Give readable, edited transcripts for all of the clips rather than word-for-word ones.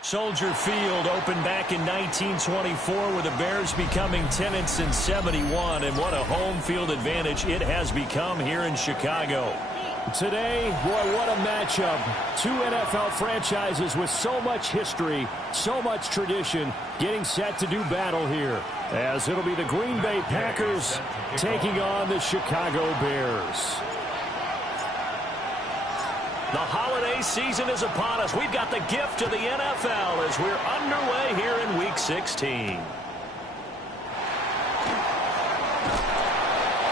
Soldier Field opened back in 1924 with the Bears becoming tenants in 71, and what a home field advantage it has become here in Chicago. Today, boy, what a matchup. Two NFL franchises with so much history, so much tradition, getting set to do battle here, as it'll be the Green Bay Packers taking on the Chicago Bears. The holiday season is upon us. We've got the gift of the NFL as we're underway here in Week 16.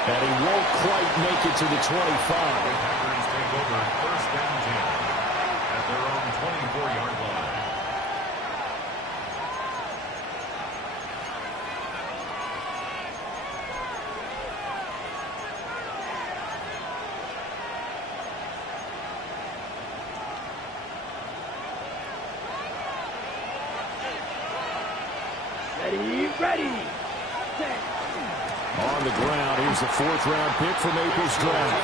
And he won't quite make it to the 25. The Packers take over first and 10 at their own 24-yard line. Ready. On the ground, here's the fourth-round pick from April's draft.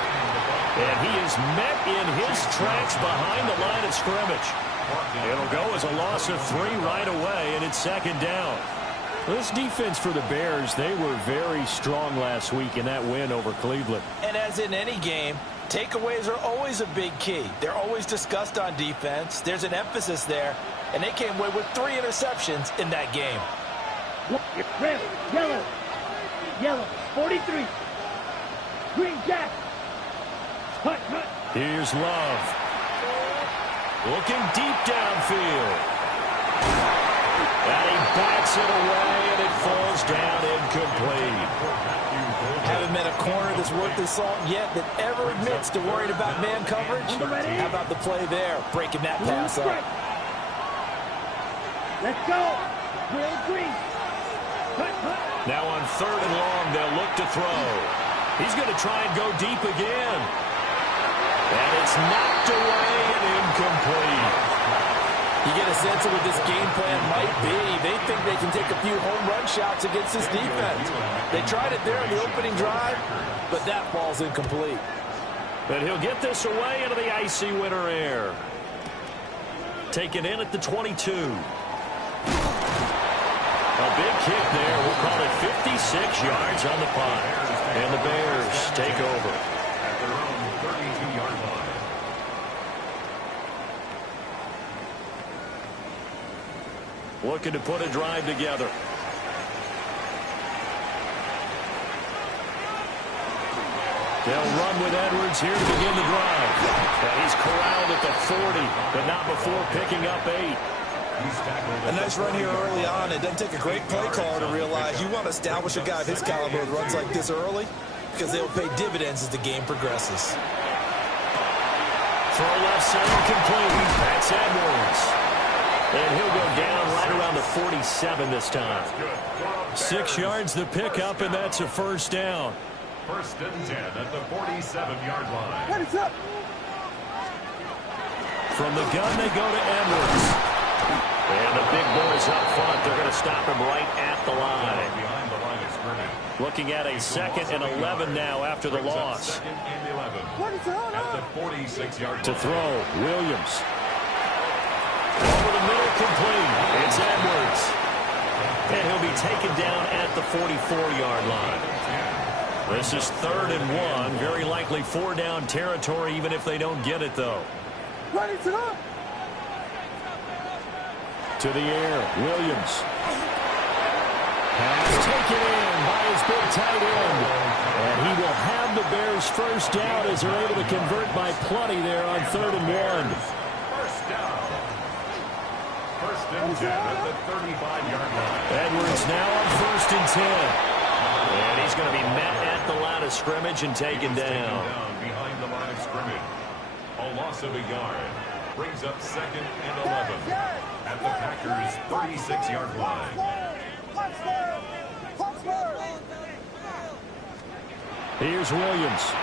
And he is met in his tracks behind the line of scrimmage. It'll go as a loss of 3 right away, and it's second down. This defense for the Bears, they were very strong last week in that win over Cleveland. And as in any game, takeaways are always a big key. They're always discussed on defense. There's an emphasis there, and they came away with 3 interceptions in that game. Red, yellow, 43. Green jack. Cut. Here's Love. Looking deep downfield. And he bats it away, and it falls down incomplete. Haven't met a corner that's worth his salt yet that ever admits to worrying about man coverage. How about the play there, breaking that pass up? Let's go. Will Green. Now on 3rd and long, they'll look to throw. He's going to try and go deep again. And it's knocked away and incomplete. You get a sense of what this game plan might be. They think they can take a few home run shots against this defense. They tried it there in the opening drive, but that ball's incomplete. And he'll get this away into the icy winter air. Taken in at the 22. A big kick there. We'll call it 56 yards on the punt. And the Bears take over. At their own 32-yard line. Looking to put a drive together. They'll run with Edwards here to begin the drive. And he's corralled at the 40, but not before picking up 8. A nice run here early on. It doesn't take a great play caller to realize you want to establish a guy of his caliber with runs like this early because they'll pay dividends as the game progresses. Throw left side complete. That's Edwards. And he'll go down right around the 47 this time. 6 yards the pickup, and that's a first down. First and 10 at the 47-yard line. What is up? From the gun, they go to Edwards. And the big boys up front, they're going to stop him right at the line. Behind the line of scrimmage. Looking at a 2nd and 11 now after the loss. 2nd and 11. What is going At on? the 46-yard line. To throw, Williams. Over the middle, complete. It's Edwards. And he'll be taken down at the 44-yard line. This is 3rd and 1. Very likely 4-down territory, even if they don't get it, though. What is it up? To the air, Williams. Pass taken in by his big tight end. And he will have the Bears first down as they're able to convert by plenty there on 3rd and 1. First down. First and 10 at the 35-yard line. Edwards now on 1st and 10. And he's going to be met at the line of scrimmage and taken down. Behind the line of scrimmage. A loss of a yard. Brings up 2nd and 11 at the Packers' 36-yard line. Here's Williams.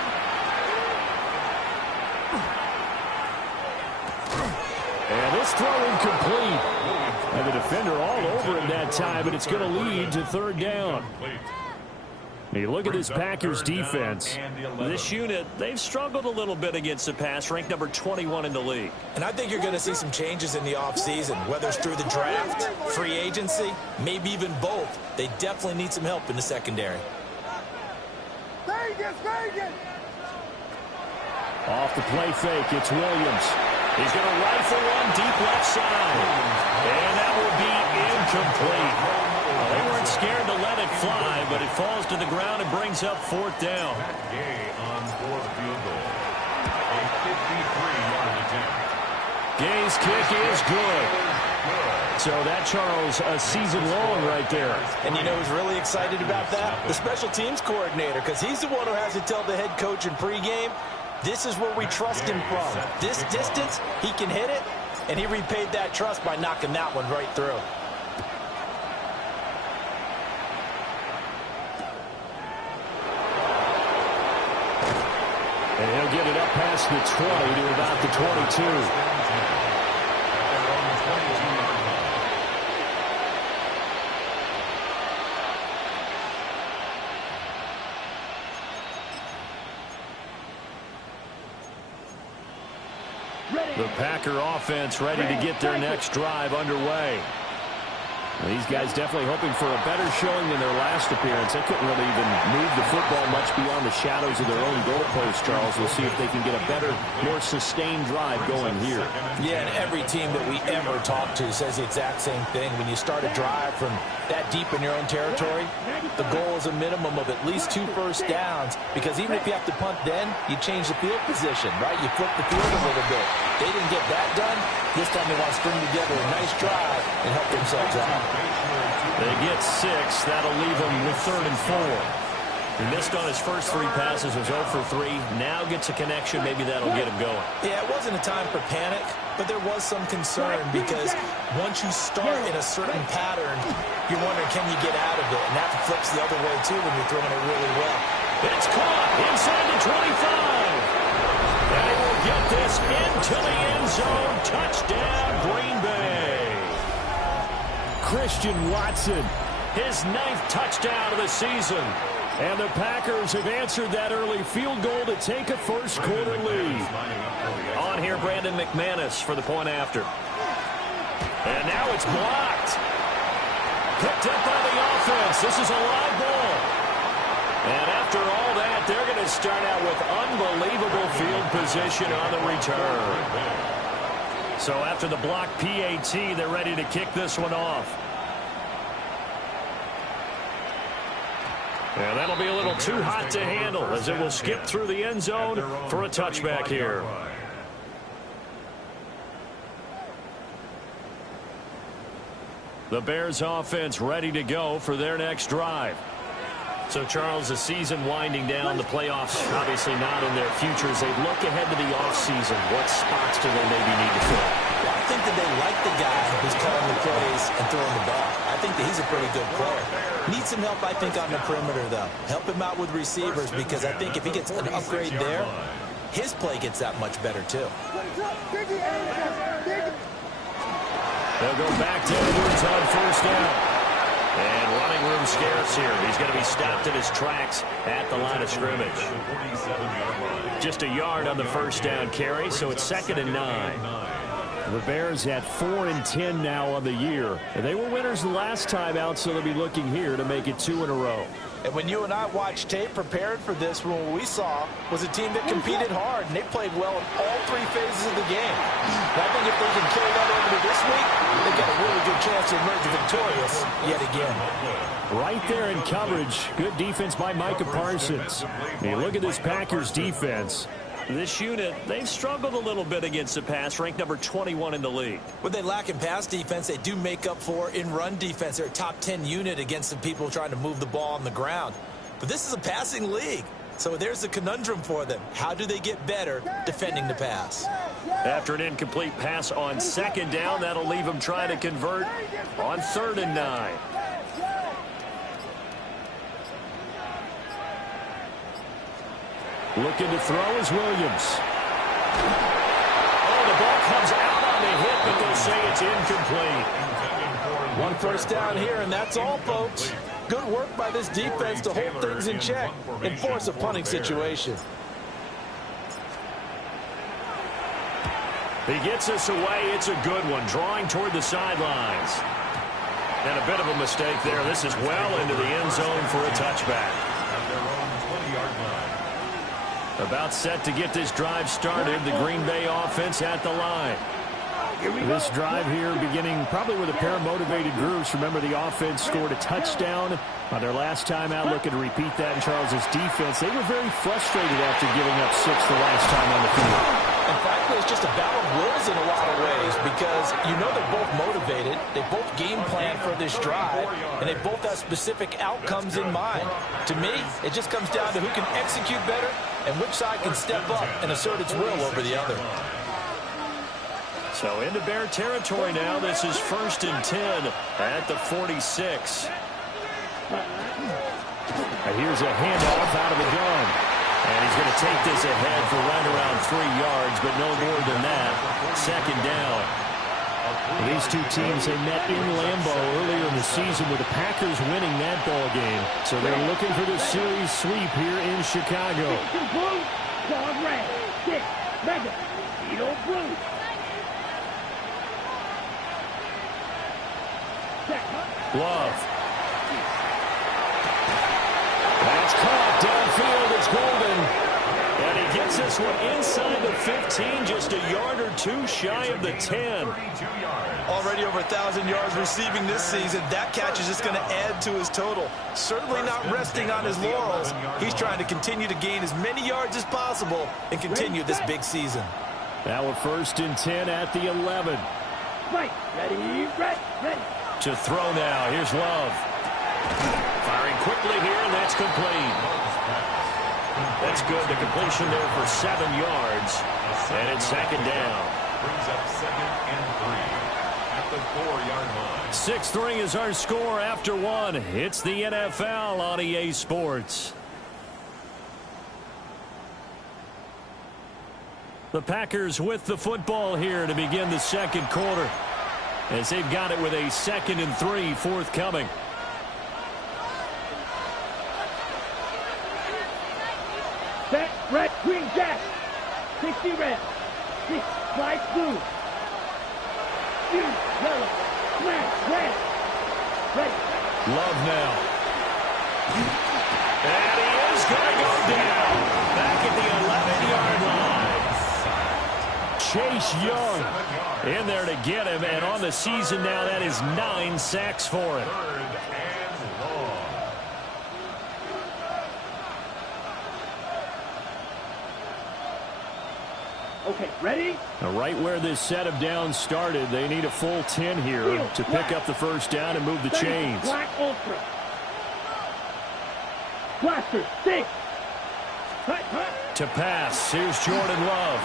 And This throw incomplete. And the defender all over him that time, but it's going to lead to third down. You look at this Packers defense. This unit, they've struggled a little bit against the pass, ranked number 21 in the league. And I think you're going to see some changes in the offseason, whether it's through the draft, free agency, maybe even both. They definitely need some help in the secondary. Vegas! Off the play fake, it's Williams. He's going to rifle one deep left side. And that will be incomplete. Well, they weren't scared to let it fly, but it falls to the ground and brings up fourth down. Gay on for the field goal. A 53-yard attempt. Gay's kick is good. So that, Charles, a season long right there. And you know who's really excited about that? The special teams coordinator, because he's the one who has to tell the head coach in pregame, this is where we trust him from. This distance, he can hit it, and he repaid that trust by knocking that one right through. And he'll get it up past the 20 to about the 22. The Packer offense ready to get their next drive underway. These guys definitely hoping for a better showing than their last appearance. They couldn't really even move the football much beyond the shadows of their own goalpost, Charles. We'll see if they can get a better, more sustained drive going here. Yeah, and every team that we ever talk to says the exact same thing. When you start a drive from that deep in your own territory, the goal is a minimum of at least 2 first downs, because even if you have to punt then, you change the field position, right? You flip the field a little bit. They didn't get that done. This time they want to string together a nice drive and help themselves out. They get 6. That'll leave him with 3rd and 4. He missed on his first 3 passes, was 0 for 3. Now gets a connection. Maybe that'll get him going. Yeah, it wasn't a time for panic, but there was some concern because once you start in a certain pattern, you're wondering, can you get out of it? And that flips the other way, too, when you're throwing it really well. It's caught inside the 25. They will get this into the end zone. Touchdown, Green Bay. Christian Watson, his 9th touchdown of the season. And the Packers have answered that early field goal to take a first quarter lead. On here, Brandon McManus for the point after. And now it's blocked. Picked up by the offense. This is a live ball. And after all that, they're going to start out with unbelievable field position on the return. So after the block PAT, they're ready to kick this one off. And that'll be a little too hot to handle as it will skip through the end zone for a touchback here. The Bears offense ready to go for their next drive. So, Charles, the season winding down, the playoffs obviously not in their future. As they look ahead to the offseason, what spots do they maybe need to fill? Well, I think that they like the guy who's calling the plays and throwing the ball. I think that he's a pretty good player. Needs some help, I think, on the perimeter, though. Help him out with receivers, because I think if he gets an upgrade there, his play gets that much better, too. They'll go back to Edwards on first down. And running room scarce here. He's going to be stopped in his tracks at the line of scrimmage. Just a yard on the first down carry, so it's 2nd and 9. The Bears at 4-10 now on the year. And they were winners the last time out, so they'll be looking here to make it 2 in a row. And when you and I watched tape prepared for this, what we saw was a team that competed hard, and they played well in all 3 phases of the game. And I think if they can carry that over to this week, they've got a really good chance to emerge victorious yet again. Right there in coverage. Good defense by Micah Parsons. Hey, look at this Packers defense. This unit, they've struggled a little bit against the pass, ranked number 21 in the league. What they lack in pass defense, they do make up for in run defense. They're a top 10 unit against the people trying to move the ball on the ground. But this is a passing league, so there's a conundrum for them. How do they get better defending the pass? After an incomplete pass on 2nd down, that'll leave them trying to convert on 3rd and 9. Looking to throw is Williams. Oh, the ball comes out on the hit but they'll say it's incomplete. One first down here, and that's all, folks. Good work by this defense to hold things in check and force a punting situation. He gets us away. It's a good one, drawing toward the sidelines. And a bit of a mistake there. This is well into the end zone for a touchback. At their own 20-yard line. About set to get this drive started. The Green Bay offense at the line. This drive here beginning probably with a pair of motivated groups. Remember, the offense scored a touchdown on their last time out. Looking to repeat that in Charles's defense. They were very frustrated after giving up 6 the last time on the field. And frankly, it's just a battle of wills in a lot of ways because you know they're both motivated. They both game plan for this drive, and they both have specific outcomes in mind. To me, it just comes down to who can execute better and which side can step up and assert its will over the other. So into Bear territory now. This is 1st and 10 at the 46. And here's a handoff out of the gun. And he's going to take this ahead for right around 3 yards, but no more than that. 2nd down. These two teams, they met in Lambeau earlier in the season with the Packers winning that ball game. So they're looking for this series sweep here in Chicago. Dog red, stick, mega, Edo blue. Love. That's caught downfield. It's Golden. And he gets this one inside the 15, just a yard or two shy of the 10. Already over 1,000 yards receiving this season. That catch is just going to add to his total. Certainly not resting on his laurels. He's trying to continue to gain as many yards as possible and continue this big season. Now a 1st and 10 at the 11. Right, ready, ready. To throw now. Here's Love. Firing quickly here, and that's complete. That's good. The completion there for 7 yards. And it's 2nd down. Brings up 2nd and 3 at the 4-yard line. 6-3 is our score after 1. It's the NFL on EA Sports. The Packers with the football here to begin the 2nd quarter, as they've got it with a 2nd and 3 forthcoming. Set, red, green, jack. 60 red. 6, light blue. Blue, yellow, black, red. Red. Love now. And he is going to go down. Back at the 11-yard line. Chase Young in there to get him. And on the season now, that is 9 sacks for him. 3rd and long. Okay, ready? Now right where this set of downs started, they need a full 10 here to pick up the 1st down and move the chains. Black Ultra. Blaster, 6. Hut, hut. To pass, here's Jordan Love.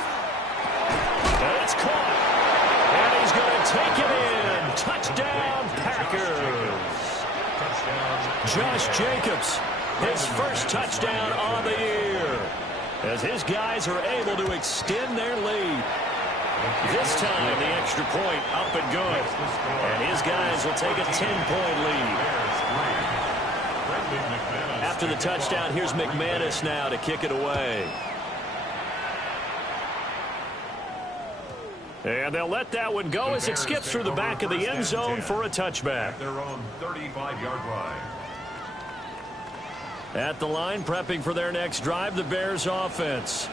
And it's caught. And he's going to take it in. Touchdown, Packers. Josh Jacobs, his first touchdown on the year, as his guys are able to extend their lead. This time, the extra point up and good. And his guys will take a 10-point lead. After the touchdown, here's McManus now to kick it away. And they'll let that one go as it skips through the back of the end zone for a touchback. At their own 35-yard line. At the line, prepping for their next drive, the Bears offense.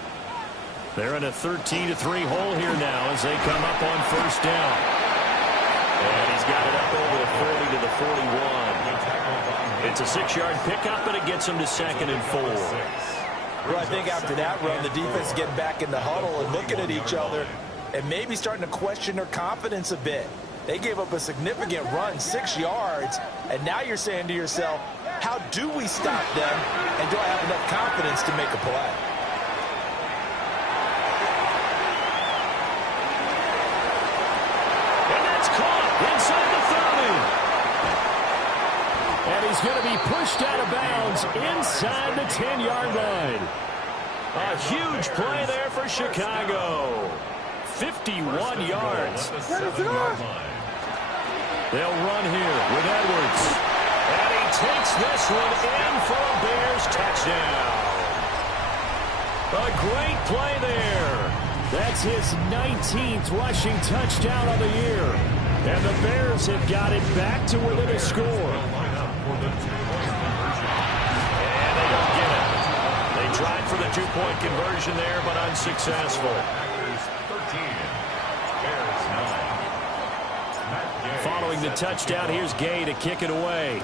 They're in a 13-3 hole here now as they come up on 1st down. And he's got it up over the 40 to the 41. It's a 6-yard pickup, and it gets him to 2nd and 4. Well, I think after that run, the defense is getting back in the huddle and looking at each other and maybe starting to question their confidence a bit. They gave up a significant run, 6 yards, and now you're saying to yourself, how do we stop them, and do I have enough confidence to make a play? And that's caught inside the 30. And he's going to be pushed out of bounds inside the 10-yard line. A huge play there for Chicago. 51 yards. They'll run here with Edwards. And he takes this one in for a Bears touchdown. A great play there. That's his 19th rushing touchdown of the year. And the Bears have got it back to within a score. And they don't get it. They tried for the two-point conversion there, but unsuccessful. Following the touchdown, here's Gay to kick it away.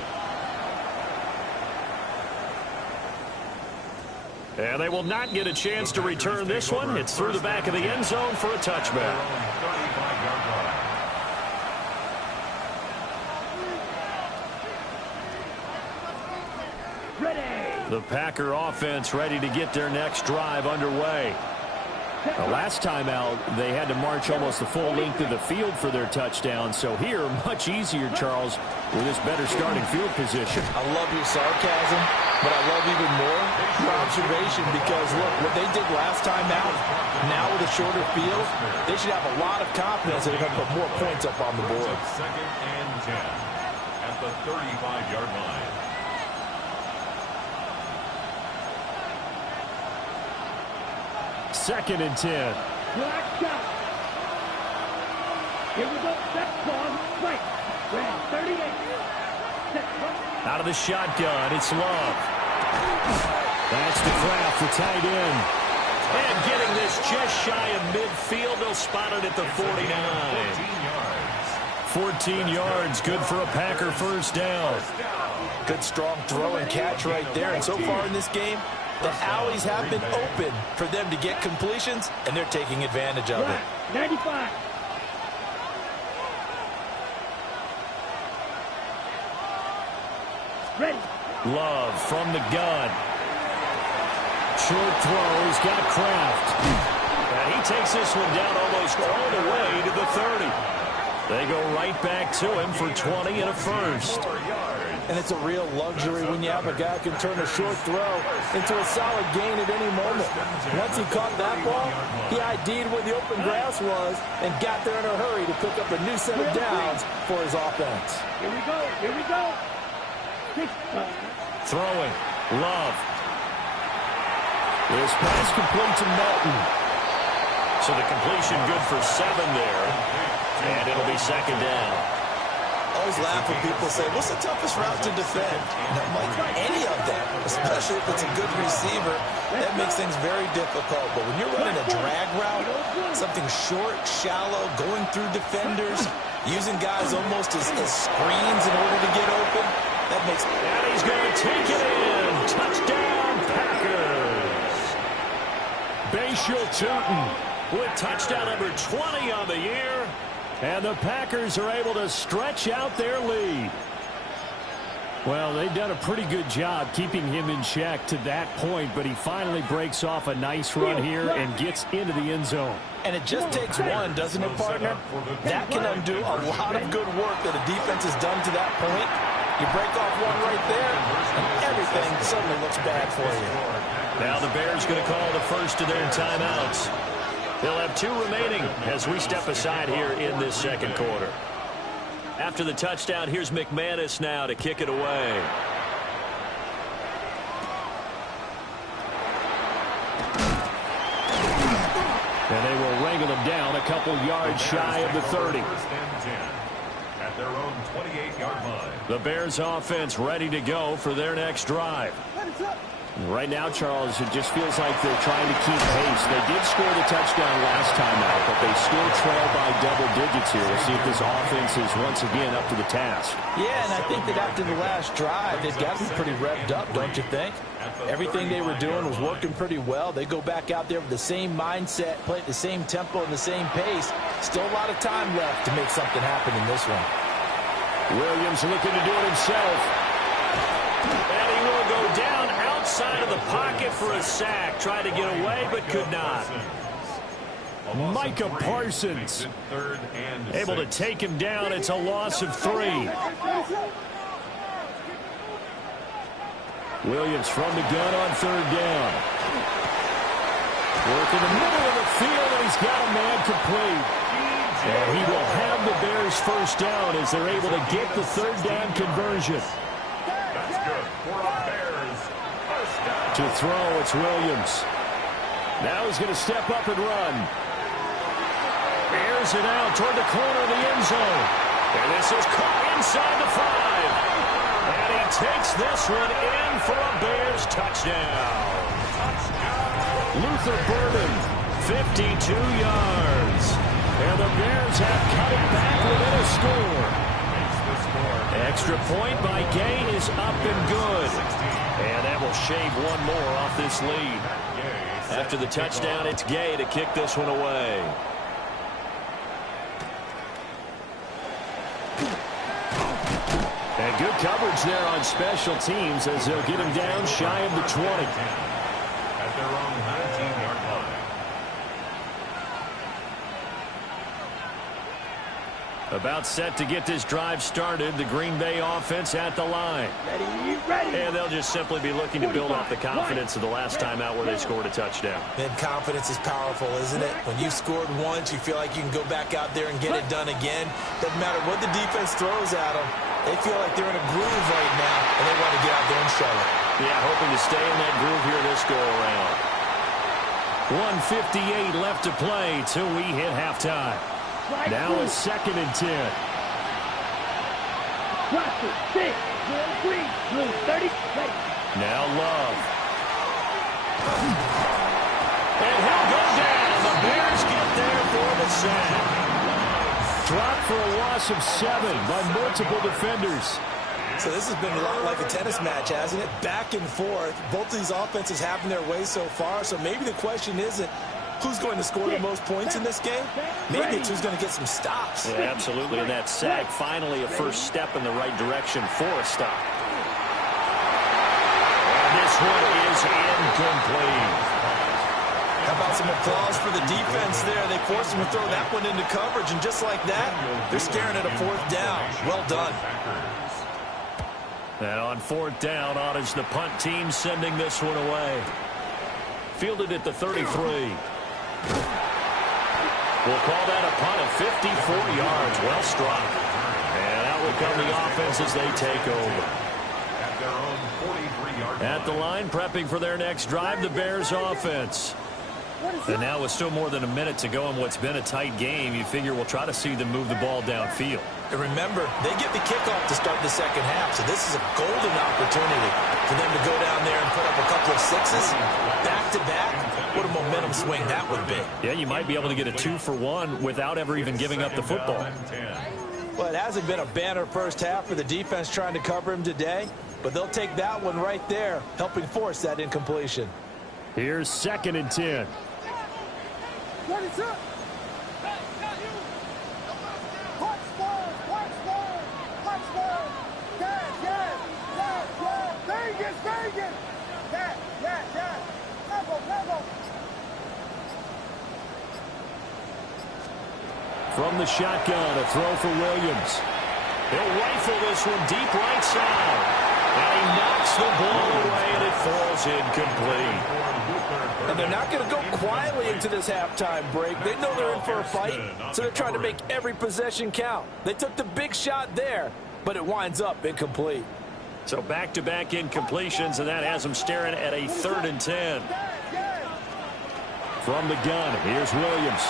And they will not get a chance to return this one. It's through the back of the end zone for a touchback. The Packer offense ready to get their next drive underway. The last time out, they had to march almost the full length of the field for their touchdown. So here, much easier, Charles, with this better starting field position. I love your sarcasm, but I love even more your observation because, look, what they did last time out, now with a shorter field, they should have a lot of confidence that they're going to put more points up on the board. Second and 10 at the 35-yard line. Second and 10. Black shot. Here we go. Set ball. Right. Red 38. Set. Out of the shotgun, it's Love. That's the Kraft, the tight end. And getting this just shy of midfield, they'll spot it at the 49. 14 yards, good for a Packer first down. Good strong throw and catch right there. And so far in this game, the alleys have been open for them to get completions, and they're taking advantage of it. 95. Ready. Love from the gun. Short throws, got Kraft. And he takes this one down almost all the way to the 30. They go right back to him for 20 and a first. And it's a real luxury when you have a guy who can turn a short throw into a solid gain at any moment. Once he caught that ball, he ID'd where the open grass was and got there in a hurry to pick up a new set of downs for his offense. Here we go. Here we go. Throwing. Love. This pass complete to Melton. So the completion good for 7 there. And it'll be second down. I always laugh when people say, what's the toughest route to defend? And I'm like, any of them, especially if it's a good receiver, that makes things very difficult. But when you're running a drag route, something short, shallow, going through defenders, using guys almost as screens in order to get open, that makes... And he's going to take it in. Touchdown, Packers. Bashal Tootin with touchdown number 20 on the year. And the Packers are able to stretch out their lead. Well, they've done a pretty good job keeping him in check to that point, but he finally breaks off a nice run here and gets into the end zone. And it just takes one, doesn't it, partner? That can undo a lot of good work that a defense has done to that point. You break off one right there, and everything suddenly looks bad for you. Now the Bears going to call the first of their timeouts. They'll have 2 remaining as we step aside here in this second quarter. After the touchdown, here's McManus now to kick it away. And they will wrangle him down a couple yards shy of the 30. At their own 28-yard line. The Bears offense ready to go for their next drive. Right now, Charles, it just feels like they're trying to keep pace. They did score the touchdown last time out, but they still trail by double digits here. We'll see if this offense is once again up to the task. Yeah, and I think that after the last drive, they've got to be pretty revved up, don't you think? Everything they were doing was working pretty well. They go back out there with the same mindset, play at the same tempo and the same pace. Still a lot of time left to make something happen in this one. Williams looking to do it himself. And he will go down outside of the pocket for a sack. Tried to get away, but could not. Micah Parsons able to take him down. It's a loss of 3. Williams from the gun on 3rd down. Work in the middle of the field, and he's got a man complete. And he will have the Bears first down as they're able to get the third down conversion. That's good for a Bears first down. To throw, it's Williams. Now he's going to step up and run. Airs it out toward the corner of the end zone. And this is caught inside the 5. And he takes this one in for a Bears touchdown. Luther Burden, 52 yards. And the Bears have cut it back within a score. Extra point by Gay is up and good. And that will shave one more off this lead. After the touchdown, it's Gay to kick this one away. And good coverage there on special teams as they'll get him down shy of the 20. At their own 19-yard line. About set to get this drive started. The Green Bay offense at the line. Ready. And they'll just simply be looking to build off the confidence of the last time out where they scored a touchdown. And confidence is powerful, isn't it? When you scored once, you feel like you can go back out there and get it done again. Doesn't matter what the defense throws at them. They feel like they're in a groove right now, and they want to get out there and show it. Yeah, hoping to stay in that groove here this go-around. 1:58 left to play till we hit halftime. Now it's 2nd and 10. Watch it. 6, green, blue, 30, ready. Now Love. And he'll go down. The Bears get there for the sack. Dropped for a loss of 7 by multiple defenders. So this has been a lot like a tennis match, hasn't it? Back and forth. Both of these offenses having their way so far. So maybe the question isn't who's going to score the most points in this game. Maybe it's who's going to get some stops. Yeah, absolutely. And that sack, finally a first step in the right direction for a stop. And this one is incomplete. How about some applause for the defense there? They forced him to throw that one into coverage, and just like that, they're staring at a 4th down. Well done. And on 4th down, Ottage, the punt team sending this one away. Fielded at the 33. We'll call that a punt of 54 yards. Well struck. And out will come the offense as they take over. At their own 43-yard line. At the line, prepping for their next drive, the Bears offense. And now with still more than a minute to go in what's been a tight game, you figure we'll try to see them move the ball downfield. And remember, they get the kickoff to start the second half, so this is a golden opportunity for them to go down there and put up a couple of sixes back-to-back. What a momentum swing that would be. Yeah, you might be able to get a 2-for-1 without ever even giving up the football. Well, it hasn't been a banner first half for the defense trying to cover him today, but they'll take that one right there, helping force that incompletion. Here's 2nd and 10. What is up? Vegas. Yeah. Level. From the shotgun, a throw for Williams. He'll rifle this one deep right side. And he knocks the ball away, and it falls incomplete. And they're not going to go quietly into this halftime break. They know they're in for a fight, so they're trying to make every possession count. They took the big shot there, but it winds up incomplete. So back-to-back incompletions, and that has them staring at a 3rd and 10. From the gun, here's Williams.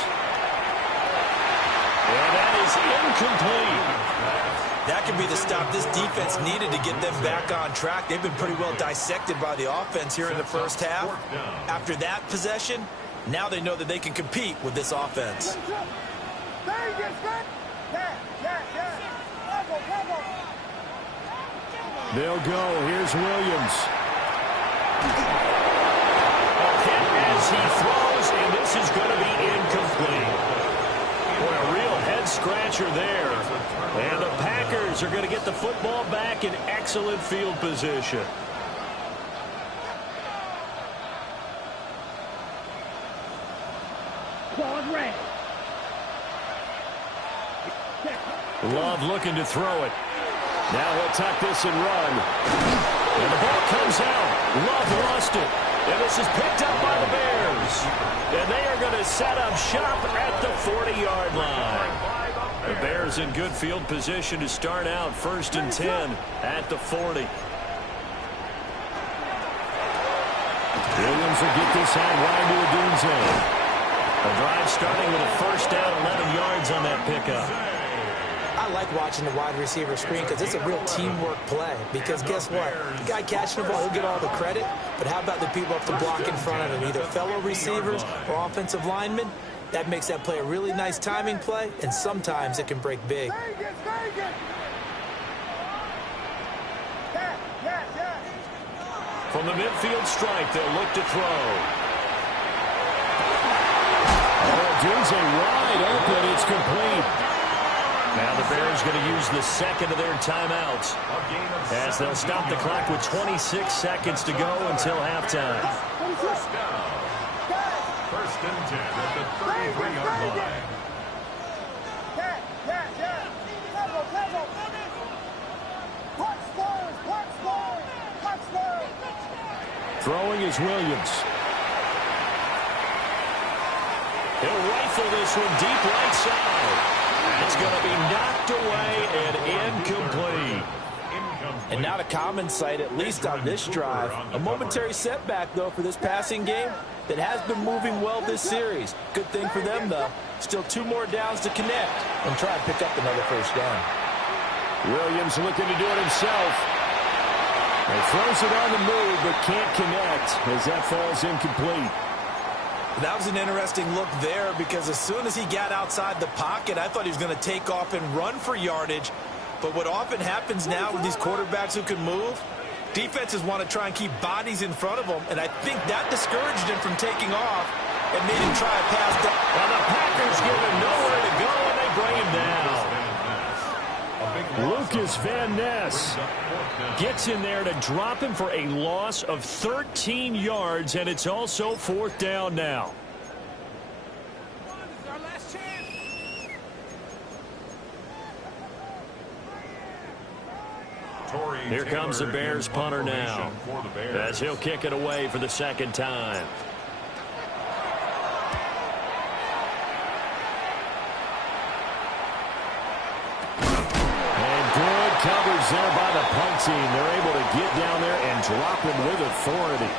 And that is incomplete. That could be the stop this defense needed to get them back on track. They've been pretty well dissected by the offense here in the first half. After that possession, now they know that they can compete with this offense. They'll go. Here's Williams. A hit as he throws, and this is going to be incomplete. Boy, a real head-scratcher there. And the Packers are going to get the football back in excellent field position. Love looking to throw it. Now he'll tuck this and run. And the ball comes out. Love lost it. And this is picked up by the Bears. And they are going to set up shop at the 40-yard line. The Bears in good field position to start out 1st and 10 at the 40. Williams will get this out wide to Odunze. A drive starting with a 1st down, 11 yards on that pickup. I like watching the wide receiver screen because it's a real teamwork play. Because guess what? The guy catching the ball, he'll get all the credit. But how about the people up the block in front of him, either fellow receivers or offensive linemen? That makes that play a really nice timing play, and sometimes it can break big. From the midfield stripe, they'll look to throw. Odunze wide open. It's complete. Now the Bears going to use the second of their timeouts as they'll stop the clock with 26 seconds to go until halftime. 1st and 10 at the 33-yard line. Throwing is Williams. He'll rifle this one deep right side. It's going to be knocked away and incomplete. And not a common sight, at least on this drive. A momentary setback, though, for this passing game that has been moving well this series. Good thing for them, though. Still 2 more downs to connect and try and pick up another 1st down. Williams looking to do it himself. He throws it on the move, but can't connect as that falls incomplete. That was an interesting look there because as soon as he got outside the pocket, I thought he was going to take off and run for yardage. But what often happens now with these quarterbacks who can move, defenses want to try and keep bodies in front of them, and I think that discouraged him from taking off and made him try a pass down. Well, the Packers give him nowhere to go, and they bring him down. Lucas Van Ness gets in there to drop him for a loss of 13 yards, and it's also 4th down now. Here comes the Bears punter now as he'll kick it away for the 2nd time. Coverage there by the punt team. They're able to get down there and drop him with authority.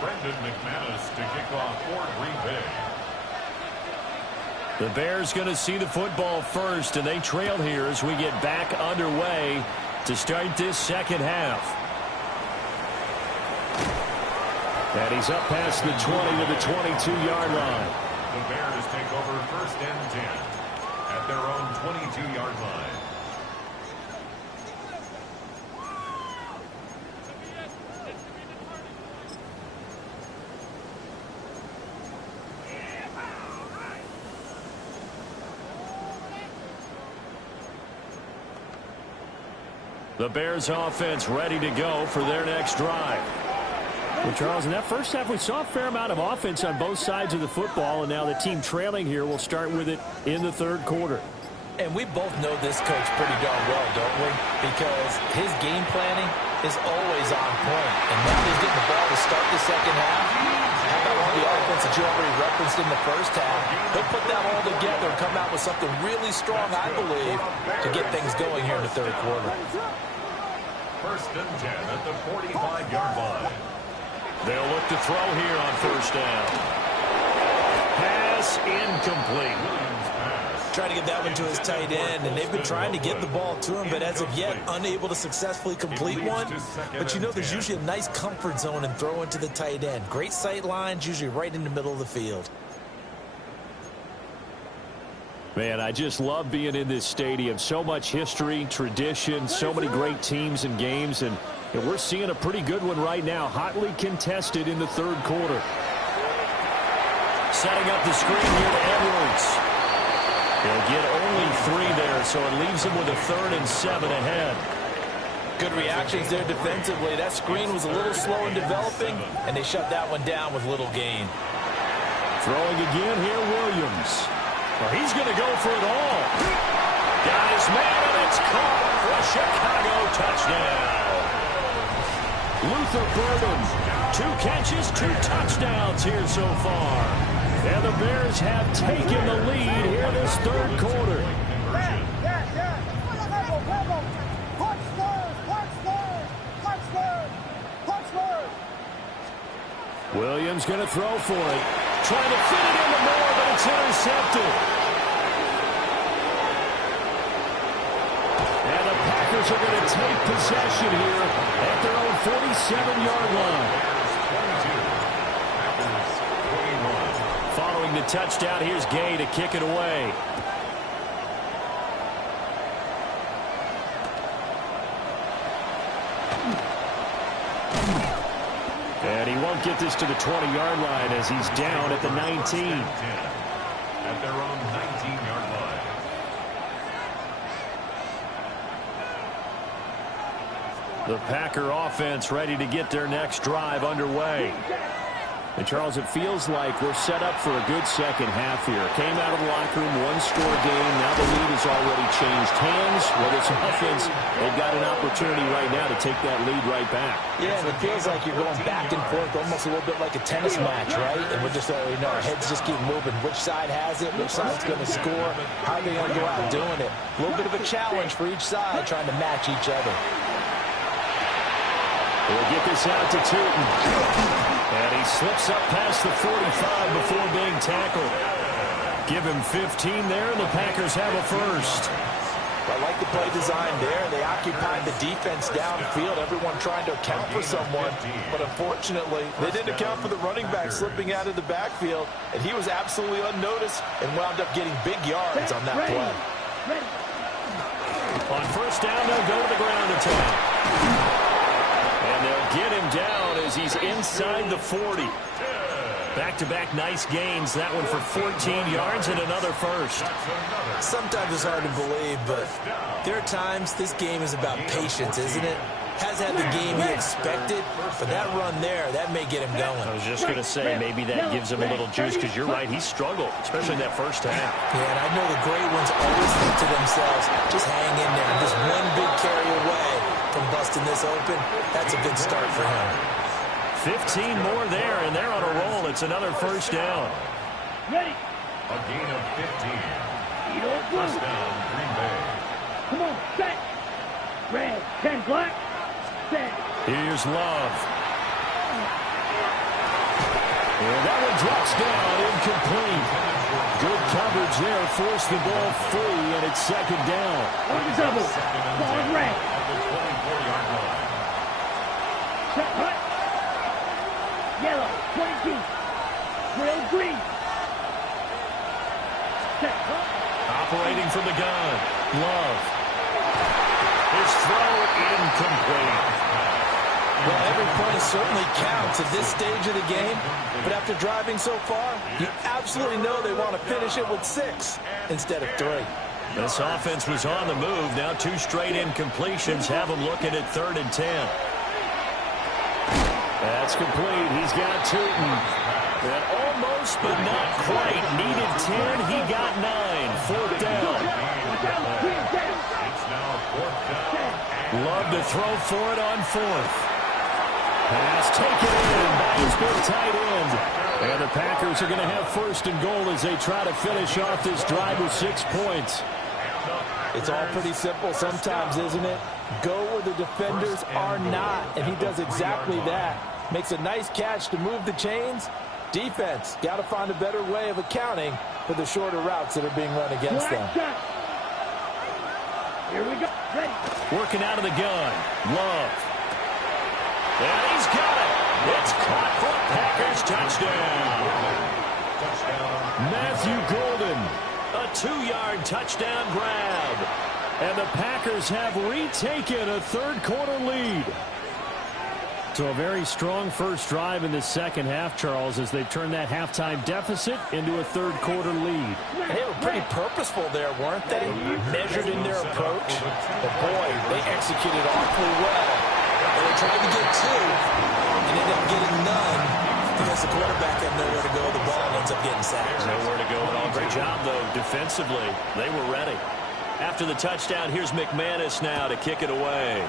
Brendan McManus to kick off for Green Bay. The Bears going to see the football first, and they trail here as we get back underway to start this 2nd half. And he's up past the 20 to the 22-yard line. The Bears take over 1st and 10 at their own 22-yard line. The Bears offense ready to go for their next drive. Well, Charles, in that 1st half, we saw a fair amount of offense on both sides of the football, and now the team trailing here will start with it in the 3rd quarter. And we both know this coach pretty darn well, don't we? Because his game planning is always on point. And now he's getting the ball to start the 2nd half. How about all the offense that you already referenced in the 1st half? He'll put that all together and come out with something really strong, I believe, to get things going here in the 3rd quarter. 1st and 10 at the 45-yard line. They'll look to throw here on 1st down. Pass incomplete. Trying to get that one to his tight end, and they've been trying to get the ball to him, but as of yet, unable to successfully complete one. But you know there's usually a nice comfort zone in throwing to the tight end. Great sight lines, usually right in the middle of the field. Man, I just love being in this stadium. So much history, tradition, so many great teams and games, and we're seeing a pretty good one right now, hotly contested in the 3rd quarter. Setting up the screen here to Edwards. He'll get only 3 there, so it leaves him with a 3rd and 7 ahead. Good reactions there defensively. That screen was a little slow in developing, and they shut that one down with little gain. Throwing again here, Williams. Well, he's going to go for it all. Got his man, and it's caught for a Chicago touchdown. Luther Burden, 2 catches, 2 touchdowns here so far. And the Bears have taken the lead here this third quarter. Williams going to throw for it. Trying to fit it into Moore, but it's intercepted. And the Packers are going to take possession here at their own 47-yard line. Following the touchdown, here's Gay to kick it away. And he won't get this to the 20-yard line as he's down at the 19. At their own 19-yard line. The Packer offense ready to get their next drive underway. And, Charles, it feels like we're set up for a good second half here. Came out of the locker room, one-score game. Now the lead has already changed hands. Whether it's offense, they've got an opportunity right now to take that lead right back. Yeah, and it feels like you're going back and forth, almost a little bit like a tennis match, right? And we're just, our heads just keep moving. Which side has it? Which side's going to score? How are they going to go out doing it? A little bit of a challenge for each side, trying to match each other. We'll get this out to Tootin. And he slips up past the 45 before being tackled. Give him 15 there, and the Packers have a first. I like the play design there. They occupied the defense downfield, everyone trying to account for someone. But unfortunately, they didn't account for the running back slipping out of the backfield, and he was absolutely unnoticed and wound up getting big yards on that play. On first down, they'll go to the ground attack. And they'll get him down as he's inside the 40. Back-to-back nice gains. That one for 14 yards and another first. Sometimes it's hard to believe, but there are times this game is about patience, isn't it? Has had the game he expected, but that run there, that may get him going. I was just going to say, maybe that gives him a little juice, because you're right, he struggled, especially in that first half. Yeah, and I know the great ones always think to themselves, just hang in there. Just one big carry away from busting this open. That's a good start for him. 15 more there, and they're on a roll. It's another first down. Ready. A gain of 15. First down, Green Bay. Come on, set. Red, 10 black. Set. Here's Love. And that one drops down, incomplete. Good coverage there, forced the ball free, and it's second down. On the double. Ball is red. At the 24-yard line. Set, hut. Yellow, 22. Drill green. Set, hut. Operating from the gun. Love. His throw incomplete. Well, every point certainly counts at this stage of the game, but after driving so far, you absolutely know they want to finish it with 6 instead of 3. This offense was on the move. Now 2 straight incompletions have them looking at 3rd and 10. That's complete. He's got Tootin. And almost, but not quite. Needed 10. He got 9. 4th down. It's now 4th down. Love to throw for it on 4th. Pass taken in by his big tight end. And the Packers are going to have 1st and goal as they try to finish off this drive with 6 points. It's all pretty simple sometimes, isn't it? Go where the defenders are not, and he does exactly that. Makes a nice catch to move the chains. Defense, got to find a better way of accounting for the shorter routes that are being run against them. Here we go. Ready. Working out of the gun. Love. And he's got it. It's caught for a Packers touchdown. Matthew Golden. A 2-yard touchdown grab. And the Packers have retaken a third-quarter lead. So a very strong first drive in the second half, Charles, as they've turned that halftime deficit into a third-quarter lead. They were pretty purposeful there, weren't they? Measured in their approach. But, boy, they executed awfully well. They were trying to get 2 and ended up getting none because the quarterback had nowhere to go. The ball ends up getting sacked. Nowhere to go at all. Great job, though, defensively. They were ready. After the touchdown, here's McManus now to kick it away.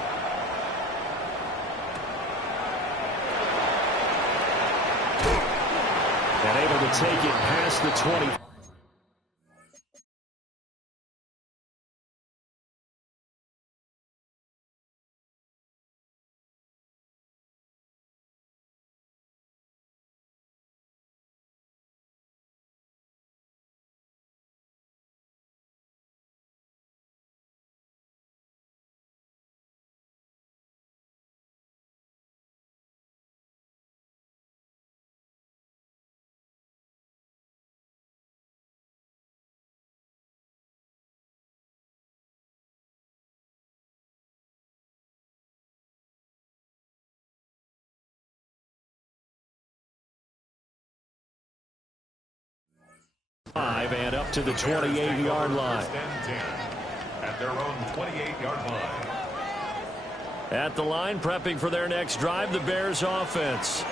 And able to take it past the 20. And up to the 28-yard line. At their own 28-yard line. At the line, prepping for their next drive, the Bears offense.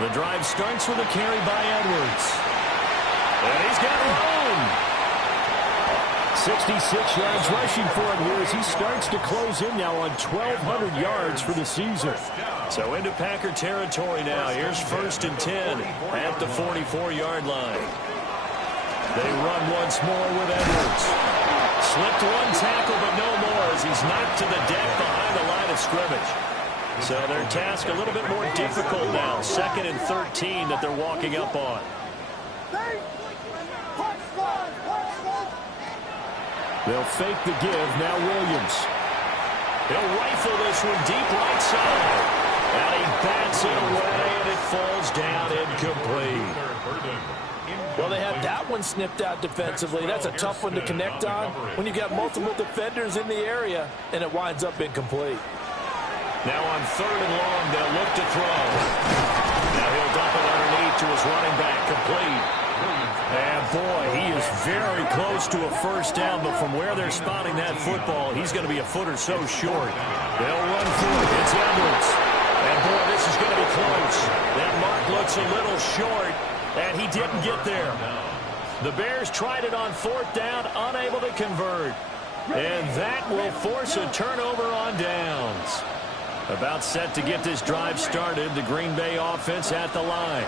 The drive starts with a carry by Edwards. And he's got room. 66 yards rushing for him here as he starts to close in now on 1,200 yards for the season. So into Packer territory now. Here's 1st and 10 at the 44-yard line. They run once more with Edwards. Slipped one tackle, but no more as he's knocked to the deck behind the line of scrimmage. So their task a little bit more difficult now. 2nd and 13 that they're walking up on. They'll fake the give. Now Williams. He'll rifle this one deep right side. And he bats it away, and it falls down incomplete. Well, they had that one snipped out defensively. That's a tough one to connect on when you got multiple defenders in the area, and it winds up incomplete. Now on 3rd and long, they'll look to throw. Now he'll dump it underneath to his running back, complete. And boy, he is very close to a first down, but from where they're spotting that football, he's going to be a foot or so short. They'll run for it. It's Edwards. And boy, this is going to be close. That mark looks a little short, and he didn't get there. The Bears tried it on 4th down, unable to convert. And that will force a turnover on downs. About set to get this drive started, the Green Bay offense at the line.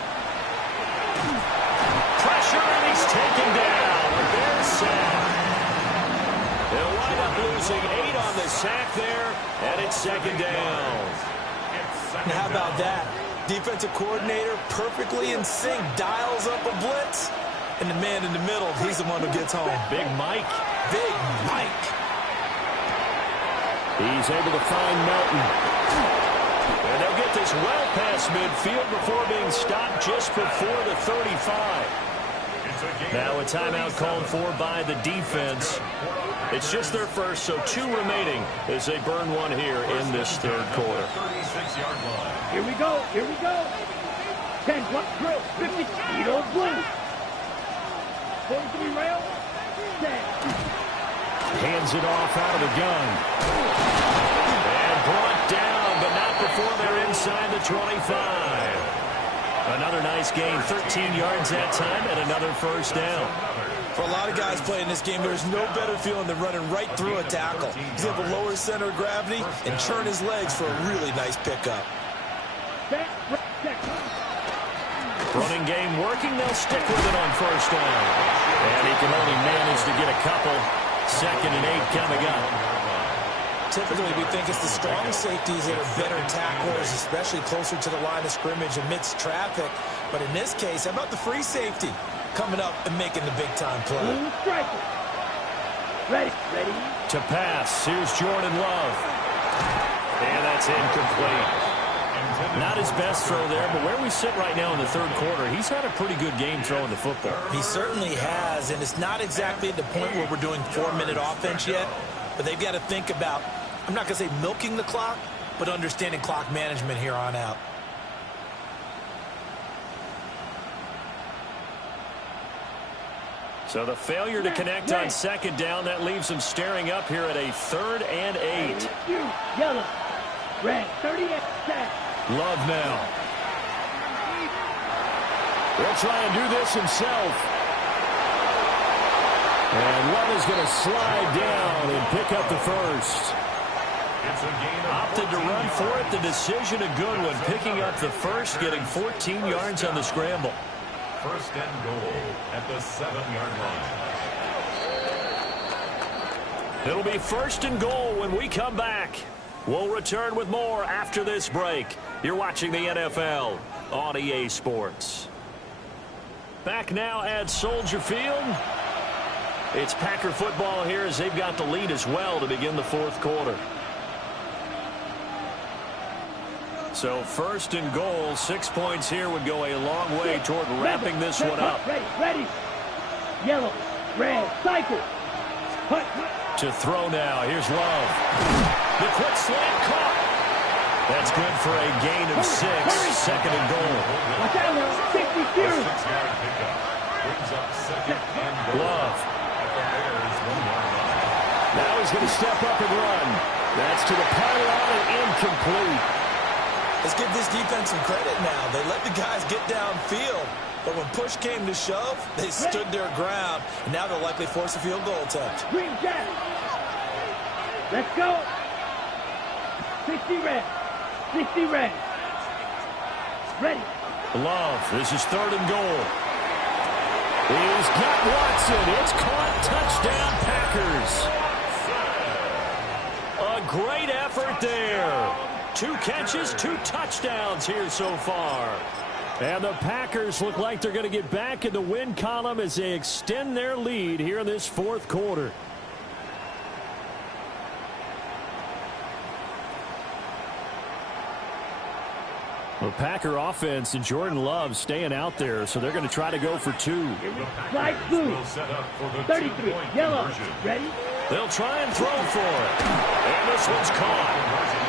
Pressure, and he's taken down. The Bears sack. They'll wind up losing 8 on the sack there, and it's 2nd down. And how about that? Defensive coordinator perfectly in sync, dials up a blitz, and the man in the middle, he's the one who gets home. Big Mike. Big Mike. He's able to find Melton. And they'll get this well past midfield before being stopped just before the 35. Now a timeout called for by the defense. It's just their first, so 2 remaining as they burn one here in this 3rd quarter. Here we go. Here we go. 10, what drill? 50, Edo blue. 43 rail. Set. Hands it off out of the gun. And brought down, but not before they're inside the 25. Another nice gain, 13 yards that time, and another first down. For a lot of guys playing this game, there's no better feeling than running right through a tackle. He's able to lower his center of gravity and churn his legs for a really nice pickup. Running game working, they'll stick with it on 1st down. And he can only manage to get a couple. 2nd and 8 coming up. Typically, we think it's the strong safeties that are better tacklers, especially closer to the line of scrimmage amidst traffic. But in this case, how about the free safety coming up and making the big-time play? Ready. To pass, here's Jordan Love. And that's incomplete. Not his best throw there, but where we sit right now in the 3rd quarter, he's had a pretty good game throwing the football. He certainly has, and it's not exactly at the point where we're doing 4-minute offense yet, but they've got to think about, I'm not going to say milking the clock, but understanding clock management here on out. So the failure to connect on 2nd down, that leaves them staring up here at a 3rd and 8. Yellow. Red. 38. Set. Love now. He'll try and do this himself. And Love is going to slide down and pick up the first. It's a gain of Opted to run for it. The decision a good one. Picking up the first, getting 14 yards on the scramble. First and goal at the 7-yard line. It'll be first and goal when we come back. We'll return with more after this break. You're watching the NFL on EA Sports. Back now at Soldier Field. It's Packer football here as they've got the lead as well to begin the fourth quarter. So first and goal, 6 points here would go a long way toward wrapping this one up. Ready. Yellow, red, cycle. Hut. To throw now. Here's Love. The quick slant caught. That's good for a gain of 6. Second and goal. Watch out now. 60 A series. 6-yard pickup brings up second and goal. Love. At the Bears' 1-yard line. Now he's going to step up and run. That's to the pylon and incomplete. Let's give this defense some credit now. They let the guys get downfield. But when push came to shove, they stood their ground. And now they'll likely force a field goal attempt. Green jack. Let's go. 60 red. 60 red. Ready. Love. This is third and goal. He's got Watson. It's caught. Touchdown, Packers. A great effort there. 2 catches, 2 touchdowns here so far. And the Packers look like they're going to get back in the win column as they extend their lead here in this fourth quarter. The Packer offense and Jordan Love staying out there, so they're going to try to go for 2. Light blue. Will set up for the 33. two-point Yellow. conversion. Ready. They'll try and throw for it. And this one's caught.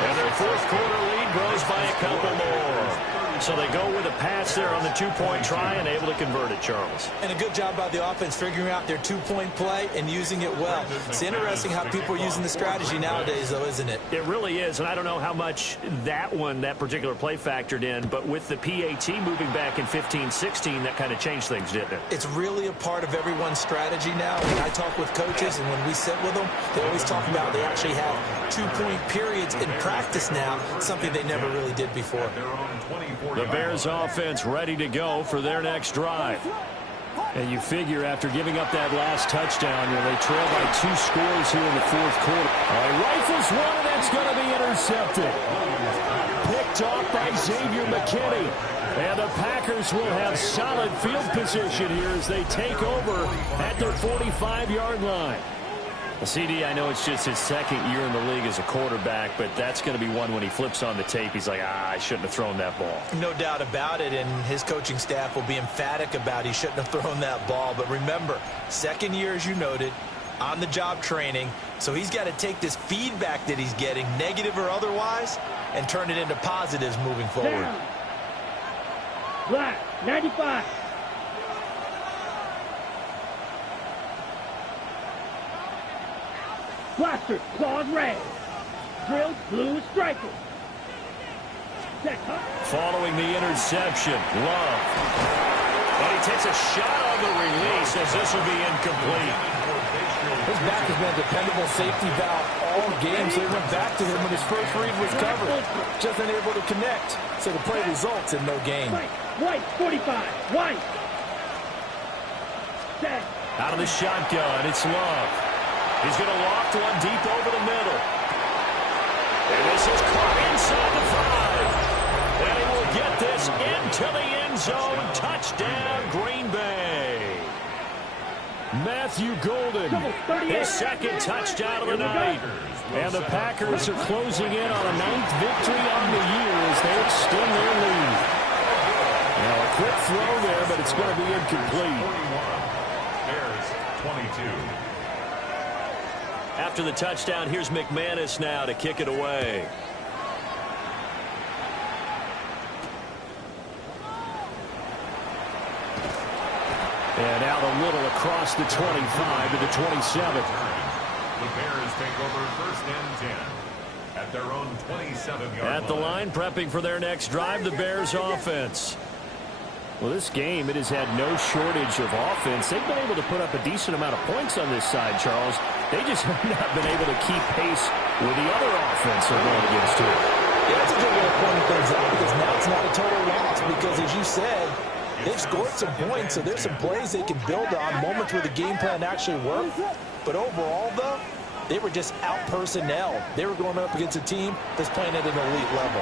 And their fourth quarter lead grows by a couple more. So they go with a pass there on the 2-point try and able to convert it, Charles. And a good job by the offense figuring out their 2-point play and using it well. It's interesting how people are using the strategy nowadays, though, isn't it? It really is, and I don't know how much that particular play factored in, but with the PAT moving back in 15-16, that kind of changed things, didn't it? It's really a part of everyone's strategy now. When I talk with coaches and when we sit with them, they always talk about they actually have 2-point periods in practice now, something they never really did before. The Bears offense ready to go for their next drive. And you figure after giving up that last touchdown, they trail by 2 scores here in the fourth quarter. He rifles one, and that's going to be intercepted. Picked off by Xavier McKinney. And the Packers will have solid field position here as they take over at their 45-yard line. CD, I know it's just his second year in the league as a quarterback, but that's going to be one when he flips on the tape, he's like, I shouldn't have thrown that ball. No doubt about it, and his coaching staff will be emphatic about he shouldn't have thrown that ball. But remember, second year, as you noted, on-the-job training, so he's got to take this feedback that he's getting, negative or otherwise, and turn it into positives moving forward. Down. Black. 95. Blaster, claws red. Drilled, blue, striker. Set, Following the interception, Love. And he takes a shot on the release as this will be incomplete. His back has been a dependable safety valve all game, so he went back to him when his first read was covered. Just unable to connect, so the play results in no gain. White, 45. White. Set. Out of the shotgun, it's Love. He's going to loft one deep over the middle. And this is caught inside the 5. And he will get this into the end zone. Touchdown, Green Bay. Matthew Golden, his second touchdown of the night. And the Packers are closing in on a 9th victory on the year as they extend their lead. Now a quick throw there, but it's going to be incomplete. Bears 22. After the touchdown, here's McManus now to kick it away. And now the little across the 25 to the 27. The Bears take over first and 10 at their own 27-yard line. At the line, prepping for their next drive, the Bears offense. Well, this game, it has had no shortage of offense. They've been able to put up a decent amount of points on this side, Charles. They just have not been able to keep pace with the other offense they're going against here. Yeah, that's a good way of pointing things out, because now it's not a total loss, because as you said, they've scored some points, so there's some plays they can build on, moments where the game plan actually worked. But overall, though, they were just out-personnel. They were going up against a team that's playing at an elite level.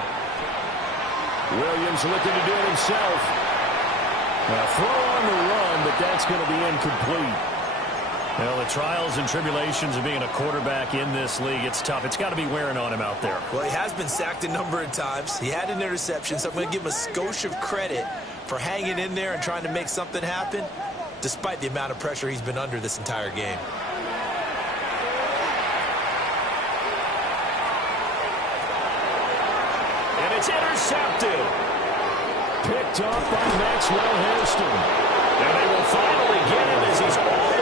Williams looking to do it himself. A throw on the run, but that's going to be incomplete. Well, the trials and tribulations of being a quarterback in this league, it's tough. It's got to be wearing on him out there. Well, he has been sacked a number of times. He had an interception, so I'm going to give him a skosh of credit for hanging in there and trying to make something happen, despite the amount of pressure he's been under this entire game. And it's intercepted. Picked off by Maxwell Hairston. And they will finally get him as he's all